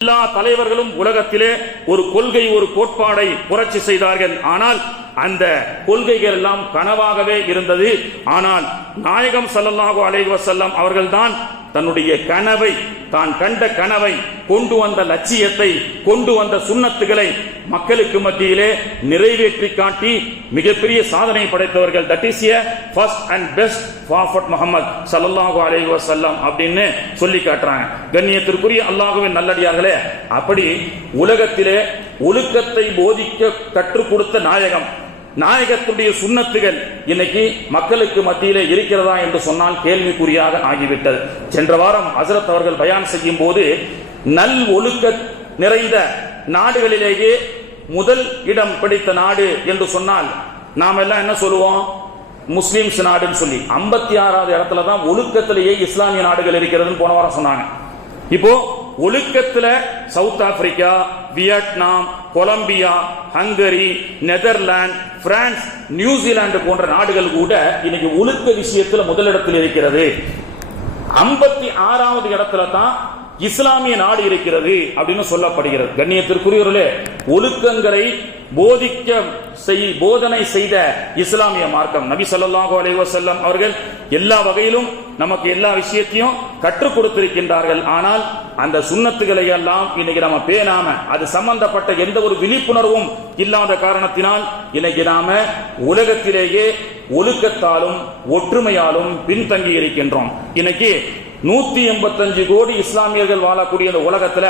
எல்லா தலைவர்களும் உலகத்திலே ஒரு கொள்கை, ஒரு கோட்பாடை புரட்சி செய்தார்கள். ஆனால் அந்த கொள்கைகள் எல்லாம் கனவாகவே இருந்தது. ஆனால் நாயகம் ஸல்லல்லாஹு அலைஹி வஸல்லம் அவர்கள்தான் தன்னுடைய கனவை, தான் கண்ட கனவை, கொண்டு வந்த லட்சியத்தை, கொண்டு வந்த சுன்னத்துகளை மக்களுக்கு மத்தியிலே நிறைவேற்றி காட்டி மிகப்பெரிய சாதனை படைத்தவர்கள். That is a first and best prophet Muhammad ஸல்லல்லாஹு அலைஹி வஸல்லம் அப்படின்னு சொல்லி காட்டுறாங்க. கண்ணியத்திற்குரிய அல்லாஹ்வின் நல்லடியார்களே, அப்படி உலகத்திலே ஒழுக்கத்தை போதிக்க கற்றுக் கொடுத்த நாயகத்துடைய சுன்னத்துகள் இன்னைக்கு மக்களுக்கு மத்தியிலே இருக்கிறதா என்று சொன்னால் கேள்விக்குறியாக ஆகிவிட்டது. சென்ற வாரம் ஹஜ்ரத் அவர்கள் பயான் செய்யும் போது நல் ஒழுக்க நிறைந்த நாடுகளிலேயே முதல் இடம் பிடித்த நாடு என்று சொன்னால் நாம் எல்லாம் என்ன சொல்லுவோம்? முஸ்லிம்ஸ் நாடுன்னு சொல்லி 56வது இடத்துல தான் ஒழுக்கத்திலேயே இஸ்லாமிய நாடுகள் இருக்கிறதுன்னு போன வாரம் சொன்னாங்க. இப்போ ஒழுக்கத்துல south Africa, Vietnam, Colombia, Hungary, Netherlands, France, New Zealand போன்ற நாடுகள் கூட இன்னைக்கு ஒழுக்க விஷயத்துல முதலிடத்தில் இருக்கிறது. 56வது இடத்துல தான் இஸ்லாமிய நாடு இருக்கிறது அப்படின்னு சொல்லப்படுகிறது. கண்ணியத்திற்குரியவர்களே, ஒழுக்கங்களை போதனை செய்த இஸ்லாமிய மார்க்கம் நபி ஸல்லல்லாஹு அலைஹி வஸல்லம் அவர்கள் எல்லா வகையிலும் நமக்கு எல்லா விஷயத்தையும் கற்றுக் கொடுத்திருக்கின்றார்கள். ஆனால் அந்த சுன்னத்துகளை எல்லாம் இன்னைக்கு நாம பேணாம, அது சம்பந்தப்பட்ட எந்த ஒரு விழிப்புணர்வும் இல்லாத காரணத்தினால் இன்னைக்கு நாம உலகத்திலேயே ஒழுக்கத்தாலும் ஒற்றுமையாலும் பின்தங்கி இருக்கின்றோம். இன்னைக்கு 185 கோடி இஸ்லாமியர்கள் வாழக்கூடிய இந்த உலகத்துல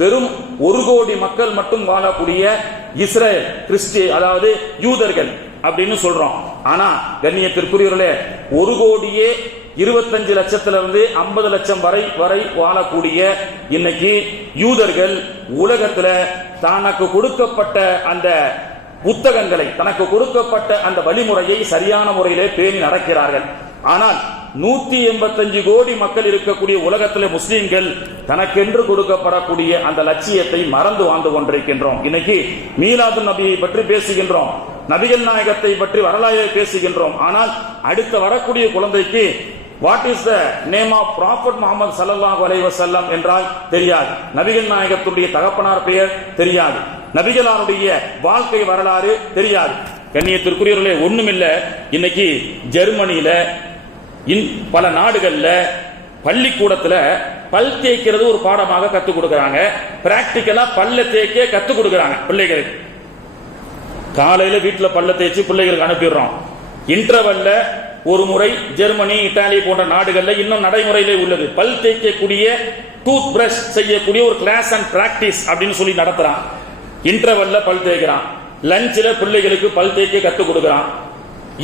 வெறும் 1 கோடி மக்கள் மட்டும் வாழக்கூடிய இஸ்ரேல் கிறிஸ்டிய, அதாவது யூதர்கள் அப்படின்னு சொல்றோம். ஆனா கண்ணியத்திற்குரியவர்களே, 1 கோடியே 25 லட்சத்திலிருந்து 50 லட்சம் வரை வாழக்கூடிய இன்னைக்கு யூதர்கள் உலகத்துல தனக்கு கொடுக்கப்பட்ட அந்த புத்தகங்களை, தனக்கு கொடுக்கப்பட்ட அந்த வழிமுறையை சரியான முறையிலே பேணி நடக்கிறார்கள். ஆனால் 185 கோடி மக்கள் இருக்கக்கூடிய உலகத்திலே முஸ்லிம்கள் தனக்கென்று கொடுக்கப்படக்கூடிய அந்த லட்சியத்தை மறந்து வாழ்ந்து கொண்டிருக்கின்றோம். இன்னைக்கு மீலாது நபியை பற்றி பேசுகின்றோம், நபிகள் நாயகத்தை பற்றி வரலாறை பேசுகின்றோம். ஆனால் அடுத்த வரக்கூடிய குழந்தைக்கு what is the name of prophet Muhammad ஸல்லல்லாஹு அலைஹி வஸல்லம் என்றால் தெரியாது. நபிகள் நாயகத்துடைய தகப்பனார் பெயர் தெரியாது, நபிகளாருடைய வாழ்க்கை வரலாறு தெரியாது. கண்ணியத்திற்குரியவர்களே, ஒண்ணுமில்ல, இன்னைக்கு ஜெர்மனியில பல நாடுகள்ல பள்ளிக்கூடத்துல பல் தேய்க்கிறது ஒரு பாடமாக கத்துக் கொடுக்கறாங்க. பிராக்டிக்கலா பல்ல தேய்க்க கத்துக் கொடுக்கறாங்க பிள்ளைகளுக்கு. காலையில வீட்டுல பல்ல தேய்ச்சி பிள்ளைகளுக்கு அனுப்பிடுறோம். இன்டர்வல்ல ஒரு முறை ஜெர்மனி, இத்தாலி போன்ற நாடுகள்ல இன்னும் நடைமுறையிலே உள்ளது. பல் தேய்க்கக்கூடிய, டூத் பிரஷ் செய்யக்கூடிய ஒரு கிளாஸ் அண்ட் பிராக்டிஸ் அப்படின்னு சொல்லி நடத்துறான். இன்டர்வல்ல பல் தேய்க்கிறான், லஞ்சில பிள்ளைகளுக்கு பல் தேய்க்க கத்துக் கொடுக்கறான்,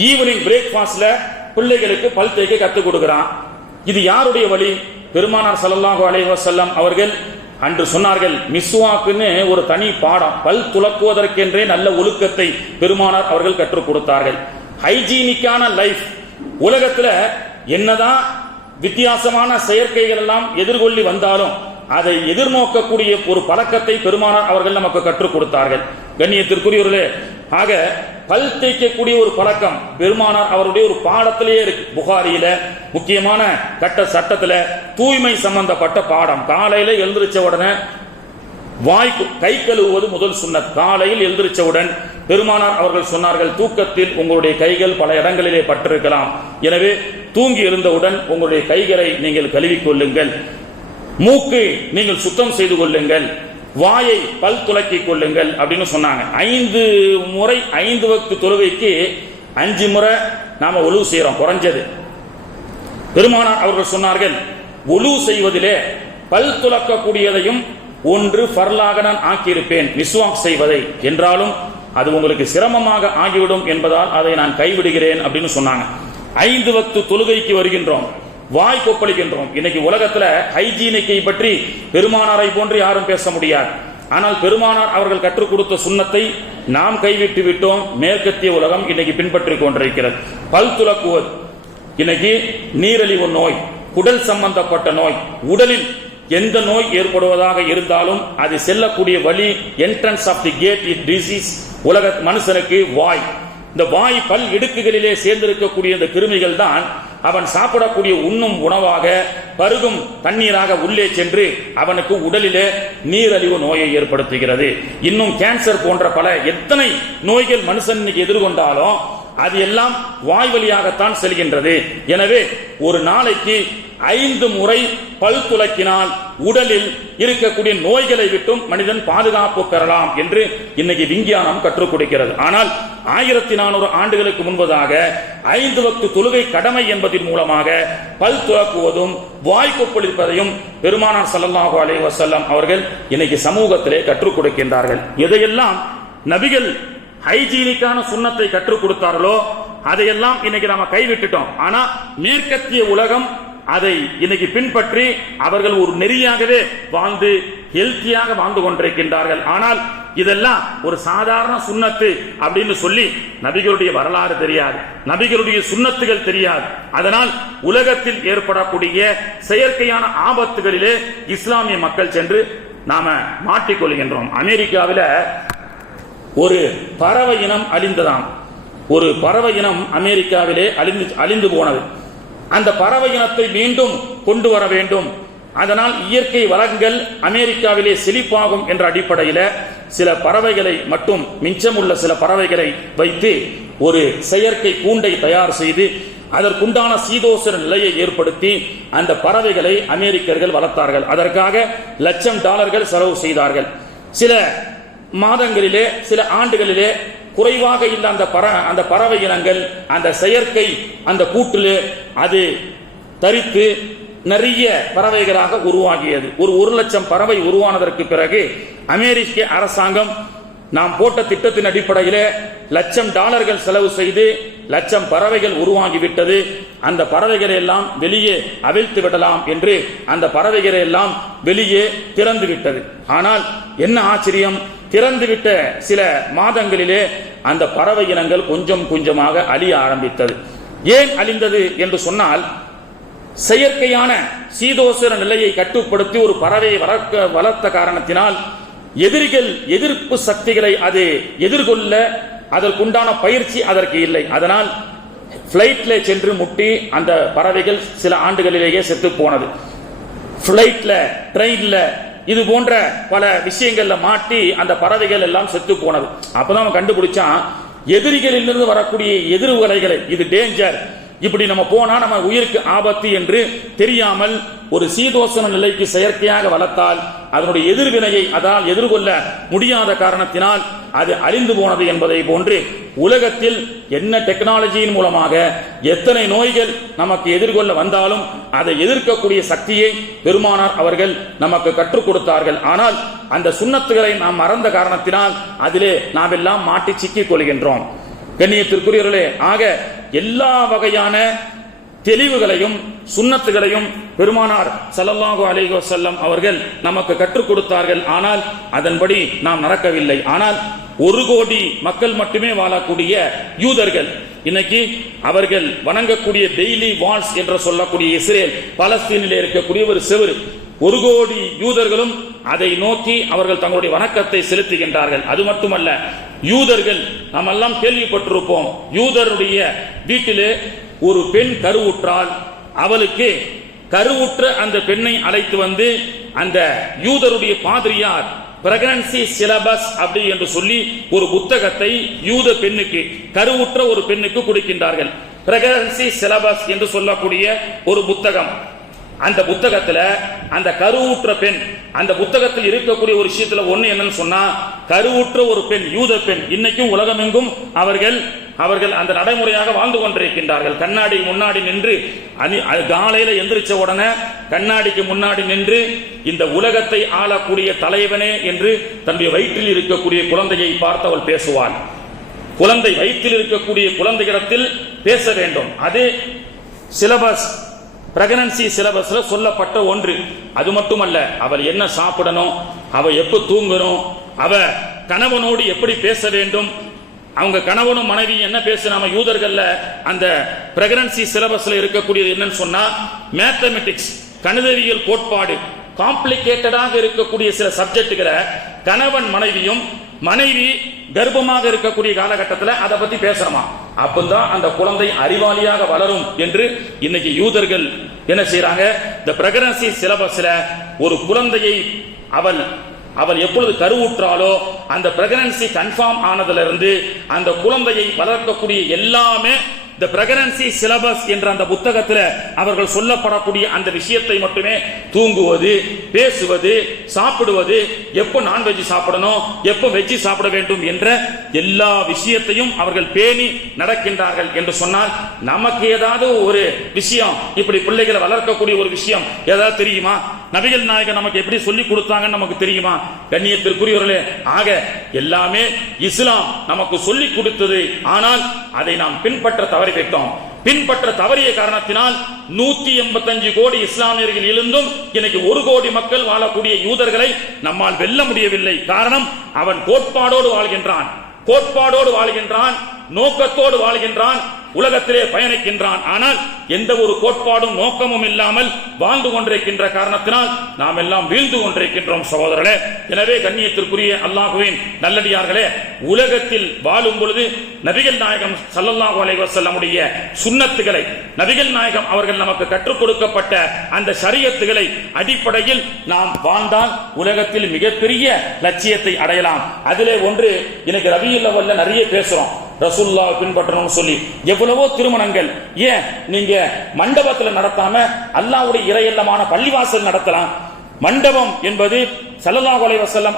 ஈவினிங் பிரேக்ஃபாஸ்ட்ல பிள்ளைகளுக்கு பல் தேய்க்க கத்துக் கொடுக்கிறான். இது யாருடைய வழி? பெருமானார் ஸல்லல்லாஹு அலைஹி வஸல்லம் அவர்கள் அன்று சொன்னார்கள், மிஸ்வாக்குன்னு ஒரு தனி பாடம், பல் துலக்குவதற்கென்றே நல்ல ஒழுக்கத்தை பெருமானார் அவர்கள் கற்றுக் கொடுத்தார்கள். ஹைஜீனிக்கான லைஃப். உலகத்துல என்னதான் வித்தியாசமான செயற்கைகள் எல்லாம் எதிர்கொள்ளி வந்தாலும் அதை எதிர்நோக்கக்கூடிய ஒரு பழக்கத்தை பெருமானார் அவர்கள் நமக்கு கற்றுக் கொடுத்தார்கள். கண்ணியத்திற்குரியவர்களே, ஆக பல் தேய்க்கக்கூடிய ஒரு பழக்கம் பெருமானார் அவருடைய ஒரு பாடத்திலேயே இருக்கு. புகாரியில முக்கியமான சட்டத்துல தூய்மை சம்பந்தப்பட்ட பாடம். காலையில எழுந்திருச்ச உடனே கை கழுவுவது முதல் சுன்னத். காலையில் எழுந்திருச்சவுடன் பெருமானார் அவர்கள் சொன்னார்கள், தூக்கத்தில் உங்களுடைய கைகள் பல இடங்களிலே பட்டிருக்கலாம், எனவே தூங்கி எழுந்தவுடன் உங்களுடைய கைகளை நீங்கள் கழுவிக்கொள்ளுங்கள், மூக்கு நீங்கள் சுத்தம் செய்து கொள்ளுங்கள், வாயை பல் துலக்கிக் கொள்ளுங்கள் அப்படின்னு சொன்னாங்க. 5 முறை 5 வக்து தொழுகைக்கு 5 முறை நாம ஒழு செய்யறோம் குறைஞ்சது. பெருமானார் அவர்கள் சொன்னார்கள், ஒழு செய்வதிலே பல் துலக்கக்கூடியதையும் ஒன்று ஃபர்லாக நான் ஆக்கியிருப்பேன், மிஸ்வாக் செய்வதை, என்றாலும் அது உங்களுக்கு சிரமமாக ஆகிவிடும் என்பதால் அதை நான் கைவிடுகிறேன் அப்படின்னு சொன்னாங்க. 5 வக்து தொழுகைக்கு வருகின்றோம், வாய் கொப்பளிக்கின்றோம். இன்னைக்கு உலகத்துல ஹைஜீனிக்கை பற்றி பெருமானாரை போன்று யாரும் பேச முடியாது. ஆனால் பெருமானார் அவர்கள் கற்றுக் கொடுத்த சுன்னத்தை நாம் கைவிட்டு விட்டோம். மேற்கத்திய உலகம் இன்னைக்கு பின்பற்றிக் கொண்டிருக்கிறது. பல் துலக்குவது இன்னைக்கு நீரிழிவு நோய், குடல் சம்பந்தப்பட்ட நோய், உடலில் எந்த நோய் ஏற்படுவதாக இருந்தாலும் அது செல்லக்கூடிய வழி, entrance of the gate is disease. உலக மனுஷனுக்கு வாய், இந்த வாய் பல் இடுக்குகளிலே சேர்ந்திருக்கக்கூடிய இந்த கிருமிகள் தான் அவன் சாப்பிடக்கூடிய உண்ணும் உணவாக பருகும் தண்ணீராக உள்ளே சென்று அவனுக்கு உடலிலே நீரழிவு நோயை ஏற்படுத்துகிறது. இன்னும் கேன்சர் போன்ற பல எத்தனை நோய்கள் மனுஷன் இன்னைக்கு எதிர்கொண்டாலும் அது எல்லாம் வாய் வழியாகத்தான் செல்கின்றது. எனவே ஒரு நாளைக்கு 5 முறை பல் துலக்கினால் உடலில் இருக்கக்கூடிய நோய்களை விட்டும் மனிதன் பாதுகாப்பு பெறலாம் என்று இன்னைக்கு விஞ்ஞானம் கற்றுக் கொடுக்கிறது. ஆனால் 1400 ஆண்டுகளுக்கு முன்பதாக 5 வக்து தொழுகை கடமை என்பதன் மூலமாக பல் துலக்குவதும் வாய் கொப்பளிப்பதையும் பெருமானார் ஸல்லல்லாஹு அலைஹி வஸல்லம் அவர்கள் இன்னைக்கு சமூகத்திலே கற்றுக் கொடுக்கின்றார்கள். இதையெல்லாம் நபிகள் ஹைஜீனிக்கான சுண்ணத்தை கற்றுக் கொடுத்தார்களோ அதையெல்லாம் இன்னைக்கு நாம கைவிட்டுட்டோம். ஆனா மேற்கத்திய உலகம் அதை இன்னைக்கு பின்பற்றி அவர்கள் ஒரு நெறியாகவே வாழ்ந்து ஹெல்த்தியாக வாழ்ந்து கொண்டிருக்கின்றார்கள். ஆனால் இதெல்லாம் ஒரு சாதாரண சுண்ணத்து அப்படின்னு சொல்லி நபிகளுடைய வரலாறு தெரியாது, நபிகளுடைய சுண்ணத்துகள் தெரியாது. அதனால் உலகத்தில் ஏற்படக்கூடிய செயற்கையான ஆபத்துகளிலே இஸ்லாமிய மக்கள் சென்று நாம மாட்டிக்கொள்கின்றோம். அமெரிக்காவில் ஒரு பறவை இனம் அழிந்ததாம். ஒரு பறவை இனம் அமெரிக்காவிலே அழிந்து போனது. அந்த பறவை இனத்தை மீண்டும் கொண்டு வர வேண்டும், அதனால் இயற்கை வளங்கள் அமெரிக்காவிலே செழிப்பாகும் என்ற அடிப்படையில் சில பறவைகளை மட்டும், மிச்சமுள்ள சில பறவைகளை வைத்து ஒரு செயற்கை கூண்டை தயார் செய்து அதற்குண்டான சீதோசன நிலையை ஏற்படுத்தி அந்த பறவைகளை அமெரிக்கர்கள் வளர்த்தார்கள். அதற்காக $1,00,000 செலவு செய்தார்கள். சில மாதங்களிலே, சில ஆண்டுகளிலே குறைவாக இல்ல அந்த பறவை இனங்கள் அந்த செயற்கை அந்த கூட்டிலே அது தரித்து நிறைய பறவைகளாக உருவாகியது. ஒரு 1,00,000 பறவை உருவானதற்கு பிறகு அமெரிக்க அரசாங்கம் நாம் போட்ட திட்டத்தின் அடிப்படையில் $1,00,000 செலவு செய்து 1,00,000 பறவைகள் உருவாகிவிட்டது, அந்த பறவைகளை எல்லாம் வெளியே அவிழ்த்து விடலாம் என்று அந்த பறவைகளை எல்லாம் வெளியே திறந்து விட்டது. ஆனால் என்ன ஆச்சரியம், திறந்துவிட்ட சில மாதங்களிலே அந்த பறவை இனங்கள் கொஞ்சம் கொஞ்சமாக அழிய ஆரம்பித்தது. ஏன் அழிந்தது என்று சொன்னால், செயற்கையான சீதோசன நிலையை கட்டுப்படுத்தி ஒரு பறவையை வளர்த்த காரணத்தினால் எதிரிகள் எதிர்ப்பு சக்திகளை அது எதிர்கொள்ள அதற்குண்டான பயிற்சி அதற்கு இல்லை. அதனால் பிளைட்ல சென்று முட்டி அந்த பறவைகள் சில ஆண்டுகளிலேயே செத்து போனது. பிளைட்ல, ட்ரெயின்ல, இது போன்ற பல விஷயங்கள்ல மாட்டி அந்த பறவைகள் எல்லாம் செத்து போனது. அப்பதான் அவன் கண்டுபிடிச்சான், எதிரிகளிலிருந்து வரக்கூடிய எதிர்வலைகளை, இது டேஞ்சர், இப்படி நம்ம போனா நம்ம உயிருக்கு ஆபத்து என்று தெரியாமல் ஒரு சீதோசன நிலைக்கு செயற்கையாக வளர்த்தால் அதனுடைய எதிர்வினையை அதால் எதிர்கொள்ள முடியாத காரணத்தினால் அது அழிந்து போனது என்பதை போன்று உலகத்தில் என்ன டெக்னாலஜியின் மூலமாக எத்தனை நோய்கள் நமக்கு எதிர்கொள்ள வந்தாலும் அதை எதிர்க்கக்கூடிய சக்தியை பெருமானார் அவர்கள் நமக்கு கற்றுக் கொடுத்தார்கள். ஆனால் அந்த சுன்னத்துகளை நாம் மறந்த காரணத்தினால் அதிலே நாம் எல்லாம் மாட்டி சிக்கிக் கொள்கின்றோம். கண்ணியத்திற்குரியவர்களே, ஆக எல்லா வகையான தெளிவுகளையும் சுன்னத்துகளையும் பெருமானார் ஸல்லல்லாஹு அலைஹி வஸல்லம் அவர்கள் நமக்கு கற்றுக் கொடுத்தார்கள். ஆனால் அதன்படி நாம் நடக்கவில்லை. ஆனால் 1 கோடி மக்கள் மட்டுமே வாழக்கூடிய யூதர்கள் இன்னைக்கு அவர்கள் வணங்கக்கூடிய டெய்லி வால்ஸ் என்று சொல்லக்கூடிய இஸ்ரேல் பலஸ்தீனிலே இருக்கக்கூடிய ஒரு செவரு, 1 கோடி யூதர்களும் அதை நோக்கி அவர்கள் தங்களுடைய வணக்கத்தை செலுத்துகின்றார்கள். அது மட்டுமல்ல, யூதர்கள் நாம் எல்லாம் கேள்விப்பட்டிருப்போம், யூதருடைய வீட்டிலே ஒரு பெண் கருவுற்றால் அவளுக்கு கருவுற்ற அந்த பெண்ணை அழைத்து வந்து அந்த யூதருடைய பாதிரியார் பிரெக்னன்சி சிலபஸ் அப்படி என்று சொல்லி ஒரு புத்தகத்தை யூத பெண்ணுக்கு, கருவுற்ற ஒரு பெண்ணுக்கு கொடுக்கின்றார்கள். பிரெக்னன்சி சிலபஸ் என்று சொல்லக்கூடிய ஒரு புத்தகம். அந்த புத்தகத்துல அந்த கருவுற்ற பெண், அந்த புத்தகத்தில் இருக்கக்கூடிய ஒரு விஷயத்துல ஒண்ணு என்னன்னு சொன்னா, கருவுற்ற ஒரு பெண், யூத பெண், இன்னைக்கும் உலகமெங்கும் அவர்கள் அந்த நடைமுறையாக வாழ்ந்து கொண்டிருக்கின்றார்கள். கண்ணாடி முன்னாடி நின்று காலையில எந்திரிச்ச உடனே கண்ணாடிக்கு முன்னாடி நின்று இந்த உலகத்தை ஆளக்கூடிய தலைவனே என்று தன்னுடைய வயிற்றில் இருக்கக்கூடிய குழந்தையை பார்த்து அவள் பேசுவாள். குழந்தை வயிற்றில் இருக்கக்கூடிய குழந்தையிடத்தில் பேச வேண்டும். அது சிலபஸ், பிரெக்னன்சி சிலபஸ்ல சொல்லப்பட்ட ஒன்று. அது மட்டுமல்ல, அவள் என்ன சாப்பிடணும், அவ எப்ப தூங்கணும், அவ கணவனோடு எப்படி பேச வேண்டும், அவங்க கணவனும் மனைவி என்ன பேசுறாம. யூதர்கள்ல அந்த பிரெக்னன்சி சிலபஸ்ல இருக்கக்கூடியது என்னன்னு சொன்னா, மேத்தமெட்டிக்ஸ், கணிதவியல் கோட்பாடு, காம்ப்ளிகேட்டடாக இருக்கக்கூடிய சில சப்ஜெக்டுகளை கணவன் மனைவியும் மனைவி கர்ப்பமாக இருக்கக்கூடிய காலகட்டத்தில் அதை பத்தி பேசணுமா, அப்பதான் அந்த குழந்தை அறிவாளியாக வளரும் என்று இன்னைக்கு யூதர்கள் என்ன செய்யறாங்க, இந்த பிரெக்னன்சி சிலபஸ்ல ஒரு குழந்தையை அவள் எப்பொழுது கருவுற்றாலோ அந்த பிரெக்னன்சி கன்ஃபார்ம் ஆனதிலிருந்து அந்த குழந்தையை வளர்க்கக்கூடிய எல்லாமே இந்த பிரெக்னன்சி சிலபஸ் என்ற அந்த புத்தகத்தில் அவர்கள் சொல்லப்படக்கூடிய அந்த விஷயத்தை மட்டுமே, தூங்குவது, பேசுவது, சாப்பிடுவது, எப்போ நான்வெஜ் சாப்பிடணும், எப்போ வெஜ் சாப்பிட வேண்டும் என்ற எல்லா விஷயத்தையும் அவர்கள் பேணி நடக்கின்றார்கள் என்று சொன்னால், நமக்கு ஏதாவது ஒரு விஷயம் இப்படி பிள்ளைகளை வளர்க்கக்கூடிய ஒரு விஷயம் ஏதாவது தெரியுமா? நபிகள் நாயகம் நமக்கு எப்படி சொல்லி கொடுத்தாங்கன்னு நமக்கு தெரியுமா? கண்ணியத்திற்குரியவர்களே, ஆக எல்லாமே இஸ்லாம் நமக்கு சொல்லிக் கொடுத்தது. ஆனால் அதை நாம் பின்பற்ற தவறிவிட்டோம். பின்பற்ற தவறிய காரணத்தினால் 185 கோடி இஸ்லாமியர்கள் இருந்தும் இன்னைக்கு 1 கோடி மக்கள் வாழக்கூடிய யூதர்களை நம்மால் வெல்ல முடியவில்லை. காரணம், அவன் கோட்பாடோடு வாழ்கின்றான், நோக்கத்தோடு வாழ்கின்றான், உலகத்திலே பயணிக்கின்றான். ஆனால் எந்த ஒரு கோட்பாடும் நோக்கமும் இல்லாமல் வாழ்ந்து கொண்டிருக்கின்ற காரணத்தினால் நாம் எல்லாம் வீழ்ந்து கொண்டிருக்கின்றோம் சகோதரர்களே. எனவே கண்ணியத்திற்குரிய அல்லாஹ்வின் நல்லடியார்களே, உலகத்தில் வாழும் பொழுது நபிகள் நாயகம் ஸல்லல்லாஹு அலைஹி வஸல்லமுடைய சுன்னத்துகளை, நபிகள் நாயகம் அவர்கள் நமக்கு கற்றுக் கொடுக்கப்பட்ட அந்த ஷரியத்துகளை அடிப்படையில் நாம் வாழ்ந்தால் உலகத்தில் மிகப்பெரிய லட்சியத்தை அடையலாம். அதிலே ஒன்று, இன்னைக்கு ரபியுல் அவ்வல்ல நிறைய பேசுறோம், ரசூலுல்லாஹ் பின்பற்றணும்னு சொல்லி எவ்வளவோ திருமணங்கள். ஏன் நீங்க மண்டபத்தில் நடத்தாம அல்லாஹ்வுடைய இறையில்லமான பள்ளிவாசல் நடத்தலாம்? மண்டபம் என்பது ஸல்லல்லாஹு அலைஹி வஸல்லம்